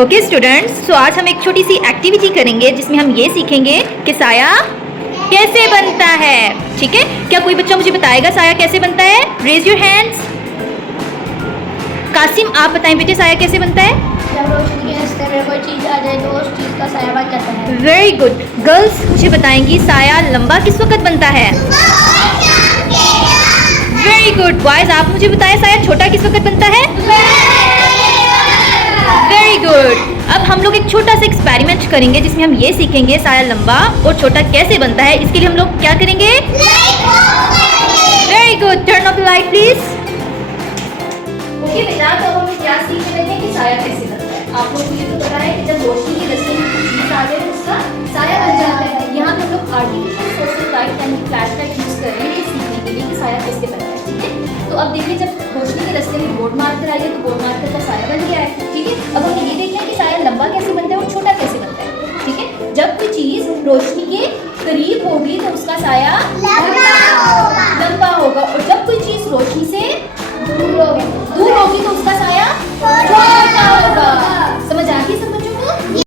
Okay students, सो आज हम एक छोटी सी एक्टिविटी करेंगे जिसमें हम ये सीखेंगे कि साया कैसे बनता है। ठीक है, क्या कोई बच्चा मुझे बताएगा साया कैसे बनता है? Raise your hands. कासिम, आप बताएं बेटे साया कैसे बनता है? जब रोशनी के रास्ते में कोई चीज आ जाए तो उस चीज का साया बन जाता है। Very good. गर्ल्स मुझे बताएंगी साया लंबा किस वक्त बनता है? Very good. बॉयज आप मुझे बताएं साया छोटा किस वक्त बनता है? Very good. अब हम लोग एक छोटा सा एक्सपेरिमेंट करेंगे जिसमें हम ये सीखेंगे साया लंबा और छोटा कैसे बनता है। इसके लिए हम लोग क्या करेंगे? Very good. Turn off the light please. Okay बेटा, तो हम क्या सीख रहे हैं कि साया कैसे बनता है। आप लोग को ये तो पता है कि जब रोशनी की रस्सी में चीज आ जाए तो उसका साया बन जाता है। यहाँ पे हम लोग आर्टिफिशियल सोर्स लाइट यानी फ्लैश लाइट यूज कर रहे हैं ये सीखने के लिए कि साया कैसे बनता है। ठीक है, तो अब देखिए जब रोशनी के रास्ते में बोर्ड मार्कर आई है तो बोर्ड मार्कर का साया बन गया है। ठीक है, अब हमें ये देखना है कि साया लंबा कैसे बनता है और छोटा कैसे बनता है। ठीक है, जब कोई चीज रोशनी के करीब होगी तो उसका साया लंबा होगा और जब कोई चीज रोशनी से दूर होगी तो उसका